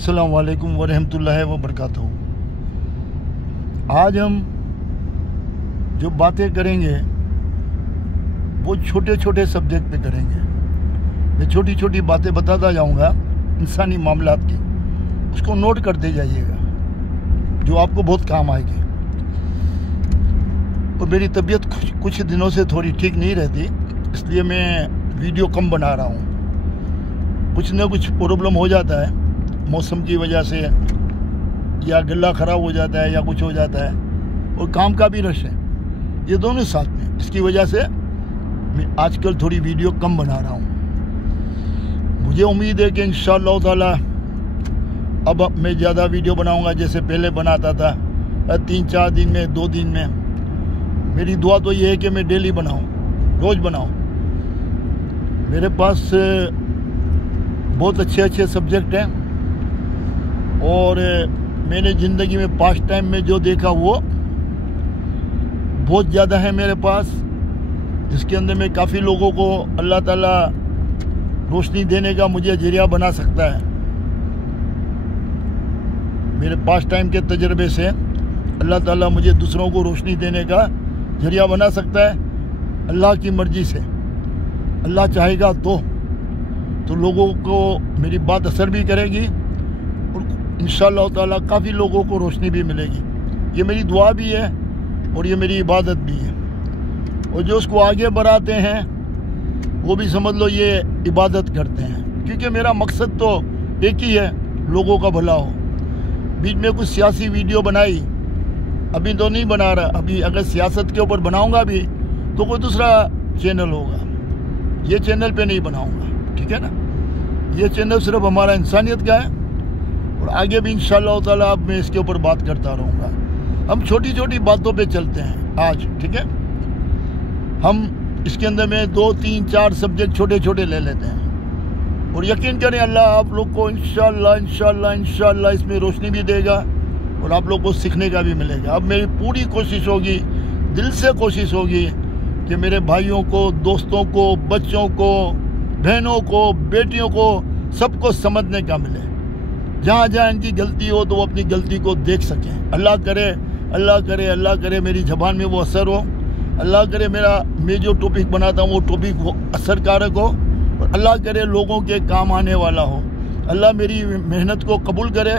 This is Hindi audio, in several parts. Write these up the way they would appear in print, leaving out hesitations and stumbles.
अस्सलाम वालेकुम वरहमतुल्लाहि वबरकातुहू। आज हम जो बातें करेंगे वो छोटे छोटे सब्जेक्ट पे करेंगे। मैं छोटी छोटी बातें बताता जाऊंगा इंसानी मामलात की, उसको नोट करते जाइएगा जो आपको बहुत काम आएगी। और मेरी तबीयत कुछ दिनों से थोड़ी ठीक नहीं रहती, इसलिए मैं वीडियो कम बना रहा हूँ। कुछ न कुछ प्रॉब्लम हो जाता है मौसम की वजह से, या गला ख़राब हो जाता है या कुछ हो जाता है, और काम का भी रश है, ये दोनों साथ में। इसकी वजह से मैं आजकल थोड़ी वीडियो कम बना रहा हूँ। मुझे उम्मीद है कि इंशाअल्लाह ताला अब मैं ज़्यादा वीडियो बनाऊँगा, जैसे पहले बनाता था 3-4 दिन में, 2 दिन में। मेरी दुआ तो ये है कि मैं डेली बनाऊँ, रोज़ बनाऊँ। मेरे पास बहुत अच्छे अच्छे सब्जेक्ट हैं, और मैंने ज़िंदगी में पास्ट टाइम में जो देखा वो बहुत ज़्यादा है मेरे पास, जिसके अंदर में काफ़ी लोगों को अल्लाह ताला रोशनी देने का मुझे जरिया बना सकता है। मेरे पास्ट टाइम के तजर्बे से अल्लाह ताला मुझे दूसरों को रोशनी देने का जरिया बना सकता है, अल्लाह की मर्ज़ी से। अल्लाह चाहेगा तो लोगों को मेरी बात असर भी करेगी, और इंशाअल्लाह ताला काफ़ी लोगों को रोशनी भी मिलेगी। ये मेरी दुआ भी है और ये मेरी इबादत भी है। और जो उसको आगे बढ़ाते हैं वो भी समझ लो ये इबादत करते हैं, क्योंकि मेरा मकसद तो एक ही है, लोगों का भला हो। बीच में कुछ सियासी वीडियो बनाई, अभी तो नहीं बना रहा। अभी अगर सियासत के ऊपर बनाऊंगा भी तो कोई दूसरा चैनल होगा, ये चैनल पे नहीं बनाऊंगा, ठीक है ना। ये चैनल सिर्फ हमारा इंसानियत का है, और आगे भी इंशाअल्लाह ताला अब मैं इसके ऊपर बात करता रहूँगा। हम छोटी छोटी बातों पे चलते हैं आज, ठीक है। हम इसके अंदर में 2, 3, 4 सब्जेक्ट छोटे छोटे ले लेते हैं, और यकीन करें अल्लाह आप लोग को इंशाअल्लाह इसमें रोशनी भी देगा, और आप लोग को सीखने का भी मिलेगा। अब मेरी पूरी कोशिश होगी, दिल से कोशिश होगी कि मेरे भाइयों को, दोस्तों को, बच्चों को, बहनों को, बेटियों को, सबको समझने का मिले। जहाँ जहाँ इनकी गलती हो तो वो अपनी गलती को देख सकें। अल्लाह करे मेरी ज़बान में वो असर हो। अल्लाह करे मैं जो टॉपिक बनाता हूँ वो टॉपिक वो असरकारक हो, और अल्लाह करे लोगों के काम आने वाला हो। अल्लाह मेरी मेहनत को कबूल करे,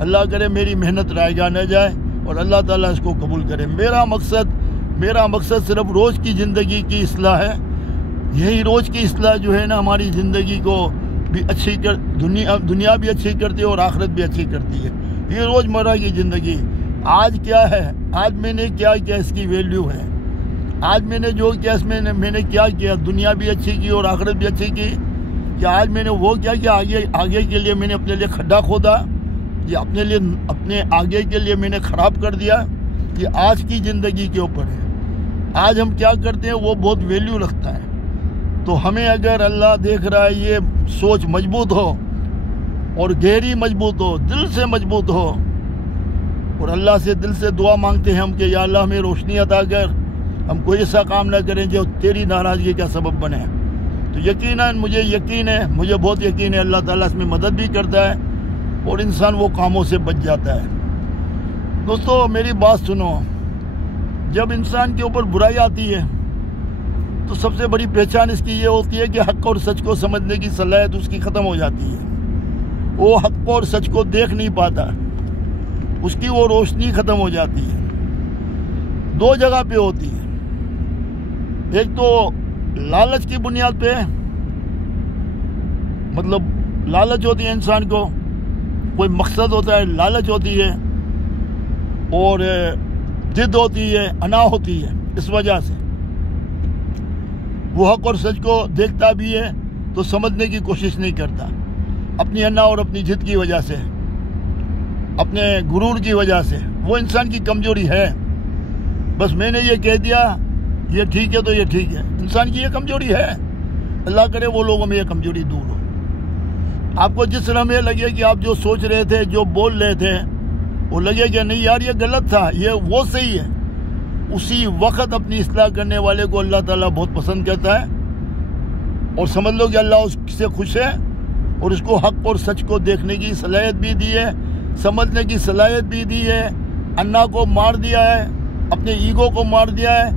अल्लाह करे मेरी मेहनत रायगा न जाए, और अल्लाह ताला इसको कबूल करे। मेरा मकसद सिर्फ रोज़ की ज़िंदगी की इस्लाह है। यही रोज़ की इस्लाह जो है ना, हमारी ज़िंदगी को भी अच्छी दुनिया भी अच्छी करती है और आखिरत भी अच्छी करती है। ये रोज़मर्रा की ज़िंदगी, आज क्या है, आज मैंने क्या किया, इसकी वैल्यू है। आज मैंने जो किया, इसमें मैंने क्या किया, दुनिया भी अच्छी की और आखिरत भी अच्छी की। क्या आज मैंने वो क्या किया, आगे के लिए मैंने अपने लिए खड्डा खोदा, या अपने आगे के लिए मैंने ख़राब कर दिया। ये आज की ज़िंदगी के ऊपर है। आज हम क्या करते हैं वो बहुत वैल्यू रखता है। तो हमें अगर अल्लाह देख रहा है, ये सोच मजबूत हो और गहरी मजबूत हो, दिल से मजबूत हो, और अल्लाह से दिल से दुआ मांगते हैं हम कि या अल्लाह हमें रोशनी अता कर, हम कोई ऐसा काम ना करें जो तेरी नाराज़गी का सबब बने। तो यकीनन मुझे बहुत यकीन है अल्लाह ताला इसमें मदद भी करता है, और इंसान वो कामों से बच जाता है। दोस्तों मेरी बात सुनो, जब इंसान के ऊपर बुराई आती है तो सबसे बड़ी पहचान इसकी ये होती है कि हक और सच को समझने की सलाहियत उसकी ख़त्म हो जाती है। वो हक और सच को देख नहीं पाता, उसकी वो रोशनी ख़त्म हो जाती है। 2 जगह पे होती है। एक तो लालच की बुनियाद पे, मतलब लालच होती है इंसान को, कोई मकसद होता है, लालच होती है, और जिद होती है, अना होती है। इस वजह से वो हक और सच को देखता भी है तो समझने की कोशिश नहीं करता, अपनी अना और अपनी जिद की वजह से, अपने गुरूर की वजह से। वो इंसान की कमजोरी है। बस मैंने ये कह दिया ये ठीक है तो ये ठीक है, इंसान की ये कमजोरी है। अल्लाह करे वो लोगों में ये कमजोरी दूर हो। आपको जिस तरह में लगे कि आप जो सोच रहे थे, जो बोल रहे थे, वो लगे कि नहीं यार ये गलत था, ये वो सही है, उसी वक्त अपनी इस्लाह करने वाले को अल्लाह ताला बहुत पसंद करता है। और समझ लो कि अल्लाह उससे खुश है, और उसको हक और सच को देखने की सलाहियत भी दी है, समझने की सलाहियत भी दी है। अन्ना को मार दिया है, अपने ईगो को मार दिया है,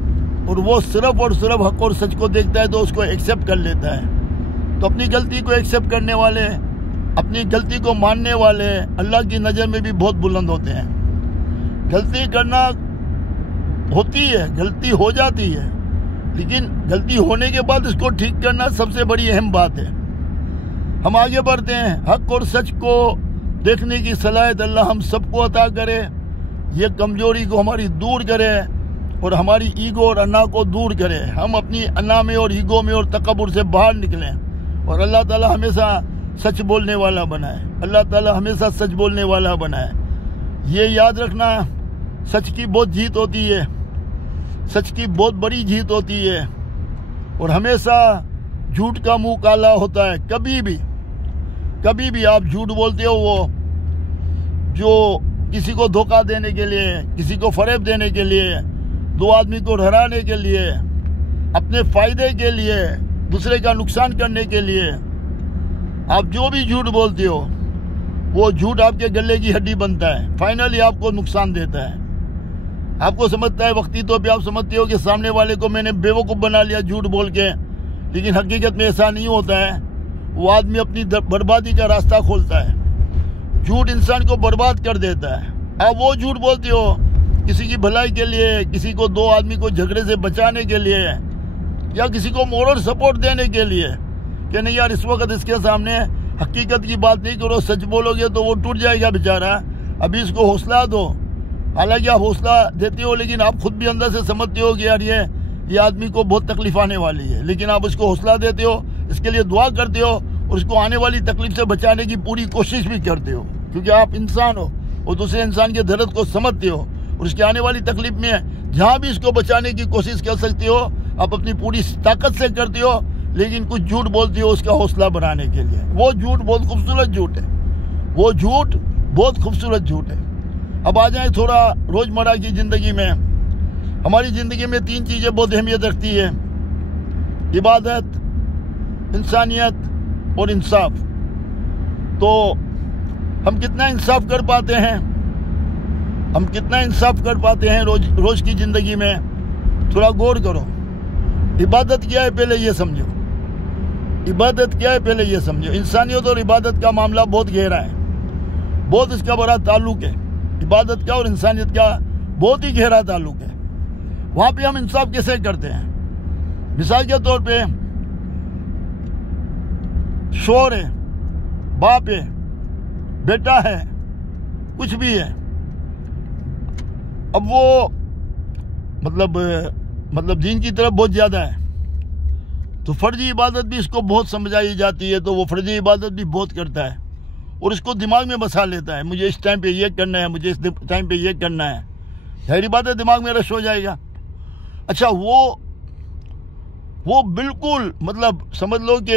और वो सिर्फ और सिर्फ हक और सच को देखता है तो उसको एक्सेप्ट कर लेता है। तो अपनी गलती को एक्सेप्ट करने वाले, अपनी गलती को मानने वाले अल्लाह की नज़र में भी बहुत बुलंद होते हैं। गलती करना होती है, गलती हो जाती है, लेकिन गलती होने के बाद इसको ठीक करना सबसे बड़ी अहम बात है। हम आगे बढ़ते हैं। हक और सच को देखने की सलाहियत अल्लाह हम सबको अता करे, ये कमजोरी को हमारी दूर करे और हमारी ईगो और अन्ना को दूर करे। हम अपनी अन्ना में और ईगो में और तकब्बुर से बाहर निकलें और अल्लाह ताला हमेशा सच बोलने वाला बनाए। अल्लाह ताला हमेशा सच बोलने वाला बनाए। ये याद रखना, सच की बहुत जीत होती है, सच की बहुत बड़ी जीत होती है, और हमेशा झूठ का मुंह काला होता है। कभी भी आप झूठ बोलते हो, वो जो किसी को धोखा देने के लिए, किसी को फरेब देने के लिए, दो आदमी को डराने के लिए, अपने फायदे के लिए, दूसरे का नुकसान करने के लिए, आप जो भी झूठ बोलते हो वो झूठ आपके गले की हड्डी बनता है, फाइनली आपको नुकसान देता है। आपको समझता है, वक्ती तौर पे आप समझते हो कि सामने वाले को मैंने बेवकूफ़ बना लिया झूठ बोल के, लेकिन हकीकत में ऐसा नहीं होता है। वो आदमी अपनी बर्बादी का रास्ता खोलता है। झूठ इंसान को बर्बाद कर देता है। आप वो झूठ बोलते हो किसी की भलाई के लिए, किसी को, दो आदमी को झगड़े से बचाने के लिए, या किसी को मोरल सपोर्ट देने के लिए कि नहीं यार इस वक्त इसके सामने हकीकत की बात नहीं करो, सच बोलोगे तो वो टूट जाएगा बेचारा, अभी इसको हौसला दो। हालांकि आप हौसला देते हो, लेकिन आप खुद भी अंदर से समझते हो कि यार ये आदमी को बहुत तकलीफ आने वाली है, लेकिन आप उसको हौसला देते हो, इसके लिए दुआ करते हो और उसको आने वाली तकलीफ से बचाने की पूरी कोशिश भी करते हो, क्योंकि आप इंसान हो और दूसरे इंसान के दर्द को समझते हो, और उसके आने वाली तकलीफ में जहाँ भी इसको बचाने की कोशिश कर सकते हो आप अपनी पूरी ताकत से करते हो, लेकिन कुछ झूठ बोलते हो उसका हौसला बढ़ाने के लिए। वो झूठ बहुत खूबसूरत झूठ है, वो झूठ बहुत खूबसूरत झूठ है। अब आ जाए थोड़ा रोजमर्रा की जिंदगी में। हमारी जिंदगी में तीन चीजें बहुत अहमियत रखती है: इबादत, इंसानियत और इंसाफ। तो हम कितना इंसाफ कर पाते हैं, हम कितना इंसाफ कर पाते हैं रोज की जिंदगी में? थोड़ा गौर करो। इबादत क्या है पहले ये समझो, इबादत क्या है पहले ये समझो। इंसानियत और इबादत का मामला बहुत गहरा है, बहुत इसका बड़ा ताल्लुक है। इबादत का और इंसानियत का बहुत ही गहरा ताल्लुक है। वहां पे हम इंसाफ कैसे करते हैं? मिसाल के तौर पे शोहर है, बाप है, बेटा है, कुछ भी है, अब वो मतलब दीन की तरफ बहुत ज्यादा है, तो फर्जी इबादत भी इसको बहुत समझाई जाती है, तो वो फर्जी इबादत भी बहुत करता है और इसको दिमाग में बसा लेता है, मुझे इस टाइम पे ये करना है, मुझे इस टाइम पे ये करना है। जाहिर बात है दिमाग में रश हो जाएगा। अच्छा, वो बिल्कुल समझ लो कि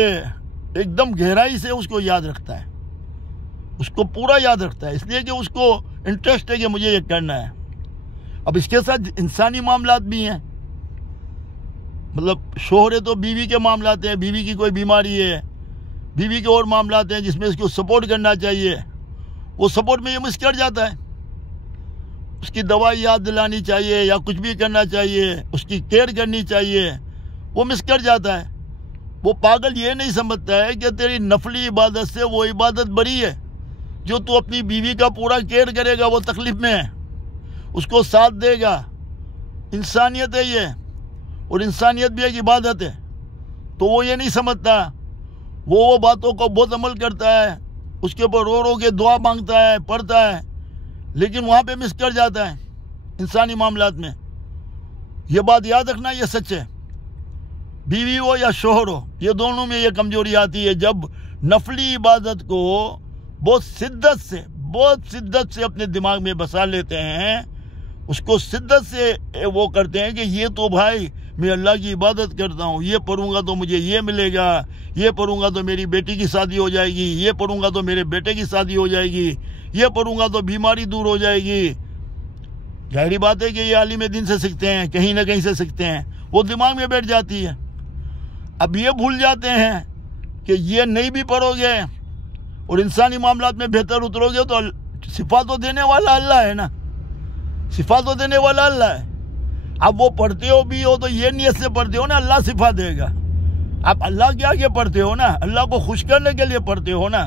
एकदम गहराई से उसको याद रखता है, उसको पूरा याद रखता है, इसलिए कि उसको इंटरेस्ट है कि मुझे ये करना है। अब इसके साथ इंसानी मामलात भी हैं, शोहर है तो बीवी के मामलात हैं, बीवी की कोई बीमारी है, बीवी के और मामलात हैं जिसमें इसको सपोर्ट करना चाहिए, वो सपोर्ट में ये मिस कर जाता है। उसकी दवाई याद दिलानी चाहिए या कुछ भी करना चाहिए, उसकी केयर करनी चाहिए, वो मिस कर जाता है। वो पागल ये नहीं समझता है कि तेरी नफली इबादत से वो इबादत बड़ी है। जो तू अपनी बीवी का पूरा केयर करेगा, वो तकलीफ में है, उसको साथ देगा, इंसानियत है ये, और इंसानियत भी एक इबादत है। तो वो ये नहीं समझता, वो बातों को बहुत अमल करता है, उसके ऊपर रो रो के दुआ मांगता है, पढ़ता है, लेकिन वहाँ पे मिस कर जाता है इंसानी मामलात में। ये बात याद रखना, ये सच है। बीवी हो या शोहर हो, ये दोनों में ये कमजोरी आती है जब नफली इबादत को बहुत शिद्दत से अपने दिमाग में बसा लेते हैं, उसको शिद्दत से वो करते हैं कि ये तो भाई मैं अल्लाह की इबादत करता हूँ, ये पढ़ूंगा तो मुझे ये मिलेगा, ये पढ़ूंगा तो मेरी बेटी की शादी हो जाएगी, ये पढ़ूंगा तो मेरे बेटे की शादी हो जाएगी, ये पढ़ूंगा तो बीमारी दूर हो जाएगी। जाहिर बात है कि ये आलिम दीन से सीखते हैं, कहीं ना कहीं से सीखते हैं, वो दिमाग में बैठ जाती है। अब ये भूल जाते हैं कि ये नहीं भी पढ़ोगे और इंसानी मामलात में बेहतर उतरोगे तो सिफा तो देने वाला अल्लाह है ना, सिफा तो देने वाला अल्लाह है। आप वो पढ़ते हो भी हो तो ये नियत से पढ़ते हो ना अल्लाह सिफा देगा। आप अल्लाह के आगे पढ़ते हो ना, अल्लाह को खुश करने के लिए पढ़ते हो ना,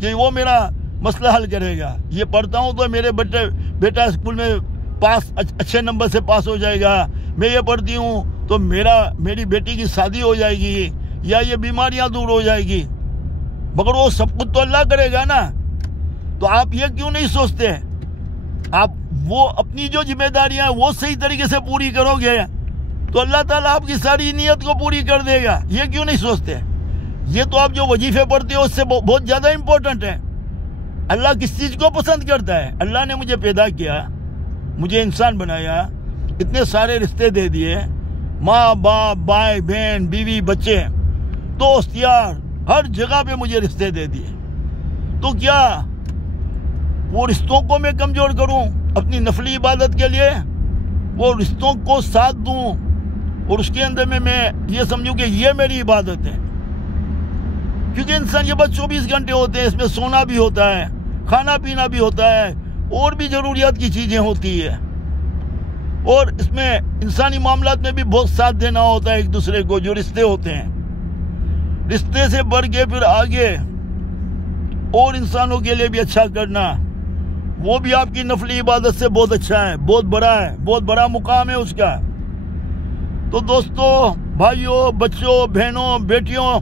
कि वो मेरा मसला हल करेगा। ये पढ़ता हूँ तो मेरे बेटा स्कूल में पास अच्छे नंबर से पास हो जाएगा, मैं ये पढ़ती हूँ तो मेरी बेटी की शादी हो जाएगी, या ये बीमारियां दूर हो जाएगी। मगर वो सब कुछ तो अल्लाह करेगा ना। तो आप ये क्यों नहीं सोचते, आप वो अपनी जो जिम्मेदारियां हैं वो सही तरीके से पूरी करोगे तो अल्लाह ताला आपकी सारी नीयत को पूरी कर देगा। ये क्यों नहीं सोचते? ये तो आप जो वजीफे पढ़ते हो उससे बहुत ज्यादा इंपॉर्टेंट है। अल्लाह किस चीज को पसंद करता है? अल्लाह ने मुझे पैदा किया, मुझे इंसान बनाया, इतने सारे रिश्ते दे दिए, माँ बाप, भाई बहन, बीवी, बच्चे, दोस्त यार, हर जगह पे मुझे रिश्ते दे दिए। तो क्या वो रिश्तों को मैं कमजोर करूं अपनी नफली इबादत के लिए? वो रिश्तों को साथ दूं और उसके अंदर में मैं ये समझूं कि ये मेरी इबादत है? क्योंकि इंसान के पास 24 घंटे होते हैं, इसमें सोना भी होता है, खाना पीना भी होता है, और भी जरूरियात की चीजें होती है, और इसमें इंसानी मामलात में भी बहुत साथ देना होता है एक दूसरे को। जो रिश्ते होते हैं, रिश्ते से बढ़ के फिर आगे और इंसानों के लिए भी अच्छा करना, वो भी आपकी नफली इबादत से बहुत अच्छा है, बहुत बड़ा है, बहुत बड़ा मुकाम है उसका। तो दोस्तों, भाइयों, बच्चों, बहनों, बेटियों,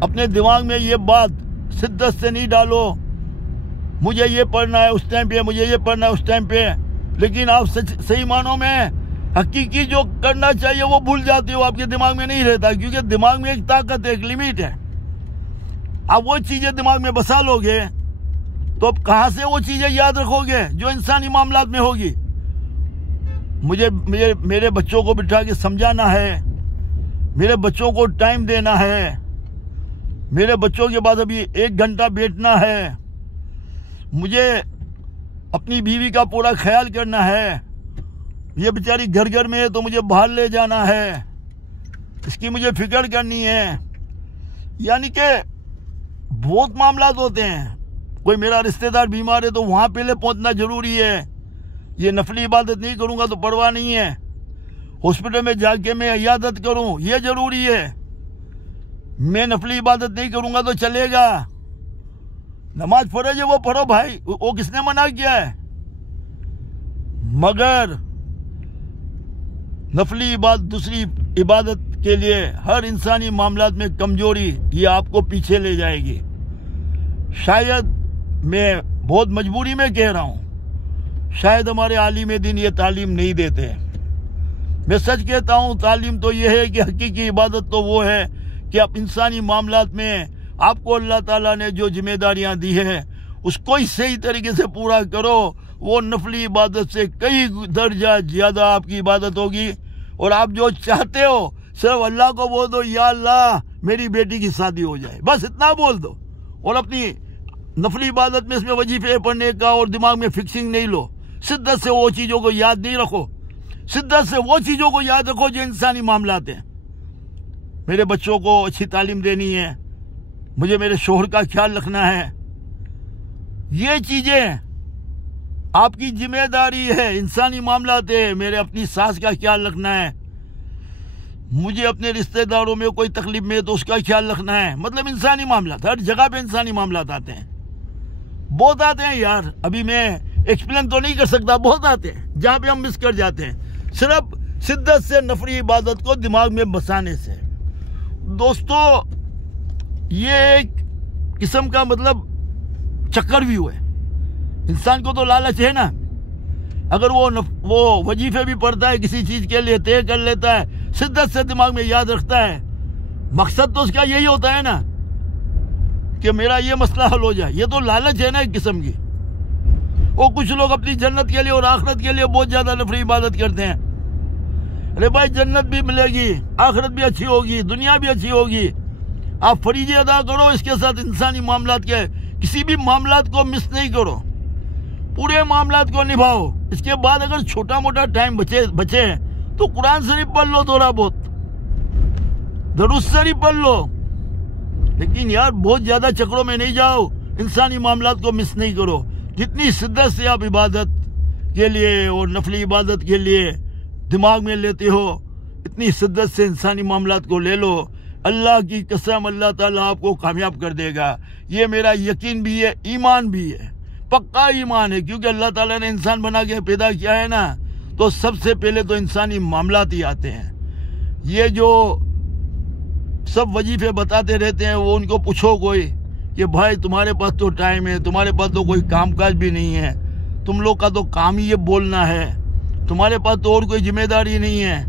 अपने दिमाग में ये बात शिद्दत से नहीं डालो मुझे ये पढ़ना है उस टाइम पे, मुझे ये पढ़ना है उस टाइम पे, लेकिन आप सही मानों में हकीकी जो करना चाहिए वो भूल जाते हो, आपके दिमाग में नहीं रहता। क्योंकि दिमाग में एक ताकत है, एक लिमिट है। आप वो चीजें दिमाग में बसा लोगे तो अब कहां से वो चीजें याद रखोगे जो इंसानी मामलात में होगी? मुझे मेरे बच्चों को बिठा के समझाना है, मेरे बच्चों को टाइम देना है, मेरे बच्चों के बाद अभी 1 घंटा बैठना है, मुझे अपनी बीवी का पूरा ख्याल करना है, ये बेचारी घर घर में है तो मुझे बाहर ले जाना है, इसकी मुझे फिक्र करनी है। यानी कि बहुत मामलात होते हैं। कोई मेरा रिश्तेदार बीमार है तो वहां पहले पहुंचना जरूरी है। ये नफली इबादत नहीं करूंगा तो परवाह नहीं है। हॉस्पिटल में जाके मैं इयादत करूं, ये जरूरी है। मैं नफली इबादत नहीं करूंगा तो चलेगा। नमाज फर्ज है, वो पढ़ो भाई, वो किसने मना किया है? मगर नफली इबादत, दूसरी इबादत के लिए हर इंसानी मामलात में कमजोरी, ये आपको पीछे ले जाएगी। शायद मैं बहुत मजबूरी में कह रहा हूं, शायद हमारे आलिम दीन ये तालीम नहीं देते। मैं सच कहता हूं, तालीम तो ये है कि हकीकी इबादत तो वो है कि आप इंसानी मामलात में आपको अल्लाह ताला ने जो जिम्मेदारियां दी है उसको ही सही तरीके से पूरा करो। वो नफली इबादत से कई दर्जा ज्यादा आपकी इबादत होगी। और आप जो चाहते हो सिर्फ अल्लाह को बोल दो, या अल्लाह मेरी बेटी की शादी हो जाए, बस इतना बोल दो। और अपनी नफली इबादत में इसमें वजीफे पढ़ने का और दिमाग में फिक्सिंग नहीं लो। शिद्दत से वो चीजों को याद नहीं रखो, शिद्दत से वो चीजों को याद रखो जो इंसानी मामलात हैं। मेरे बच्चों को अच्छी तालीम देनी है, मुझे मेरे शोहर का ख्याल रखना है, ये चीजें आपकी जिम्मेदारी है। इंसानी मामलात है, मेरे अपनी सास का ख्याल रखना है, मुझे अपने रिश्तेदारों में कोई तकलीफ में तो उसका ख्याल रखना है। मतलब इंसानी मामलात, हर जगह पे इंसानी मामलात आते हैं, बहुत आते हैं यार। अभी मैं एक्सप्लेन तो नहीं कर सकता, बहुत आते हैं जहां पे हम मिस कर जाते हैं सिर्फ शिद्दत से नफली इबादत को दिमाग में बसाने से। दोस्तों, ये एक किस्म का मतलब चक्रव्यूह है। इंसान को तो लालच है ना, अगर वो वजीफे भी पढ़ता है, किसी चीज के लिए तय कर लेता है, शिद्दत से दिमाग में याद रखता है, मकसद तो उसका यही होता है ना कि मेरा ये मसला हल हो जाए। ये तो लालच है ना एक किस्म की। वो कुछ लोग अपनी जन्नत के लिए और आखिरत के लिए बहुत ज्यादा नफली इबादत करते हैं। अरे भाई, जन्नत भी मिलेगी, आखिरत भी अच्छी होगी, दुनिया भी अच्छी होगी। आप फरीजे अदा करो, इसके साथ इंसानी मामलात के किसी भी मामलात को मिस नहीं करो, पूरे मामलात को निभाओ। इसके बाद अगर छोटा मोटा टाइम बचे तो कुरान शरीफ पढ़ लो, थोड़ा बहुत दरूद शरीफ पढ़ लो, लेकिन यार बहुत ज़्यादा चक्रों में नहीं जाओ, इंसानी मामलात को मिस नहीं करो। जितनी शिद्दत से आप इबादत के लिए और नफली इबादत के लिए दिमाग में लेते हो, इतनी शिद्दत से इंसानी मामलात को ले लो। अल्लाह की कसम, अल्लाह ताला आपको कामयाब कर देगा। ये मेरा यकीन भी है, ईमान भी है, पक्का ईमान है। क्योंकि अल्लाह ताला ने इंसान बना के पैदा किया है ना, तो सबसे पहले तो इंसानी मामलात ही आते हैं। ये जो सब वजीफे बताते रहते हैं, वो उनको पूछो कोई कि भाई तुम्हारे पास तो टाइम है, तुम्हारे पास तो कोई कामकाज भी नहीं है, तुम लोग का तो काम ही ये बोलना है, तुम्हारे पास तो और कोई जिम्मेदारी नहीं है,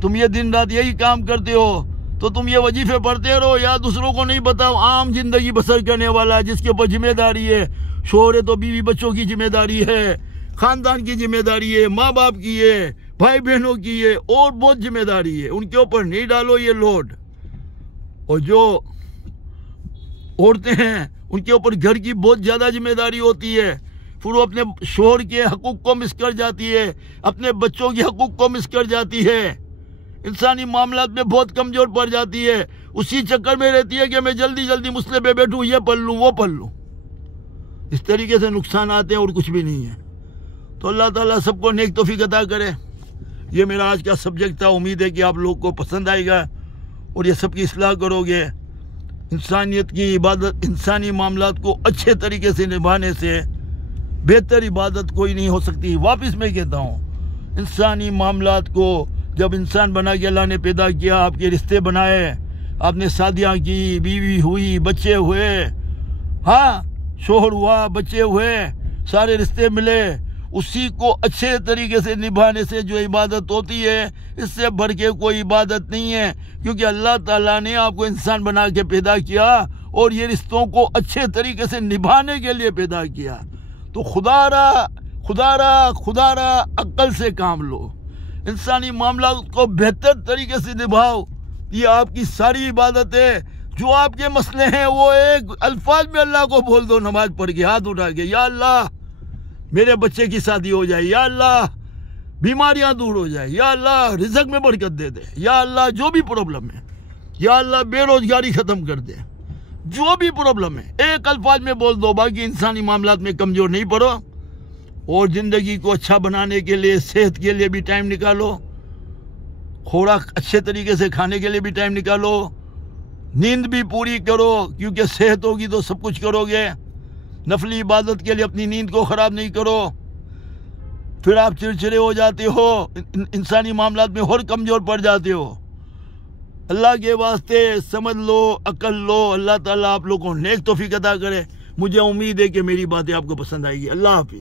तुम ये दिन रात यही काम करते हो, तो तुम ये वजीफे पढ़ते रहो या दूसरों को नहीं बताओ। आम जिंदगी बसर करने वाला जिसके ऊपर जिम्मेदारी है, शोहर है तो बीवी बच्चों की जिम्मेदारी है, खानदान की जिम्मेदारी है, माँ बाप की है, भाई बहनों की है, और बहुत जिम्मेदारी है, उनके ऊपर नहीं डालो ये लोड। और जो औरतें हैं उनके ऊपर घर की बहुत ज्यादा जिम्मेदारी होती है, फिर वो अपने शोहर के हकूक को मिस कर जाती है, अपने बच्चों के हकूक को मिस कर जाती है, इंसानी मामलात में बहुत कमजोर पड़ जाती है। उसी चक्कर में रहती है कि मैं जल्दी जल्दी मुसल्ले पे बैठूं, ये पढ़ लूं वो पढ़ लूं। इस तरीके से नुकसान आते हैं और कुछ भी नहीं है। तो अल्लाह ताला सबको नेक तौफीक अता करे। ये मेरा आज का सब्जेक्ट था। उम्मीद है कि आप लोग को पसंद आएगा और ये सबकी इस्लाह करोगे। इंसानियत की इबादत, इंसानी मामलात को अच्छे तरीके से निभाने से बेहतर इबादत कोई नहीं हो सकती। वापस मैं कहता हूँ, इंसानी मामलात को जब इंसान बना के अल्लाह ने पैदा किया, आपके रिश्ते बनाए, आपने शादियाँ की, बीवी हुई, बच्चे हुए, हाँ शोहर हुआ, बच्चे हुए, सारे रिश्ते मिले, उसी को अच्छे तरीके से निभाने से जो इबादत होती है, इससे बढ़ के कोई इबादत नहीं है। क्योंकि अल्लाह ताला ने आपको इंसान बना के पैदा किया और ये रिश्तों को अच्छे तरीके से निभाने के लिए पैदा किया। तो खुदारा अक्ल से काम लो, इंसानी मामला को बेहतर तरीके से निभाओ। ये आपकी सारी इबादत है। जो आपके मसले हैं वो एक अल्फाज में अल्लाह को बोल दो, नमाज पढ़ के हाथ उठा के, या अल्लाह मेरे बच्चे की शादी हो जाए, या अल्लाह बीमारियां दूर हो जाए, या अल्लाह रिज़्क़ में बरकत दे दे, या अल्लाह जो भी प्रॉब्लम है, या अल्लाह बेरोजगारी खत्म कर दे, जो भी प्रॉब्लम है एक अल्फाज में बोल दो। बाकी इंसानी मामलात में कमजोर नहीं पड़ो और जिंदगी को अच्छा बनाने के लिए, सेहत के लिए भी टाइम निकालो, खुराक अच्छे तरीके से खाने के लिए भी टाइम निकालो, नींद भी पूरी करो, क्योंकि सेहत होगी तो सब कुछ करोगे। नफली इबादत के लिए अपनी नींद को ख़राब नहीं करो, फिर आप चिड़चिड़े हो जाते हो, इंसानी मामलात में और कमज़ोर पड़ जाते हो। अल्लाह के वास्ते समझ लो, अकल लो। अल्लाह ताला आप लोगों को नेक तौफीक अता करे। मुझे उम्मीद है कि मेरी बातें आपको पसंद आएगी। अल्लाह हाफिज़।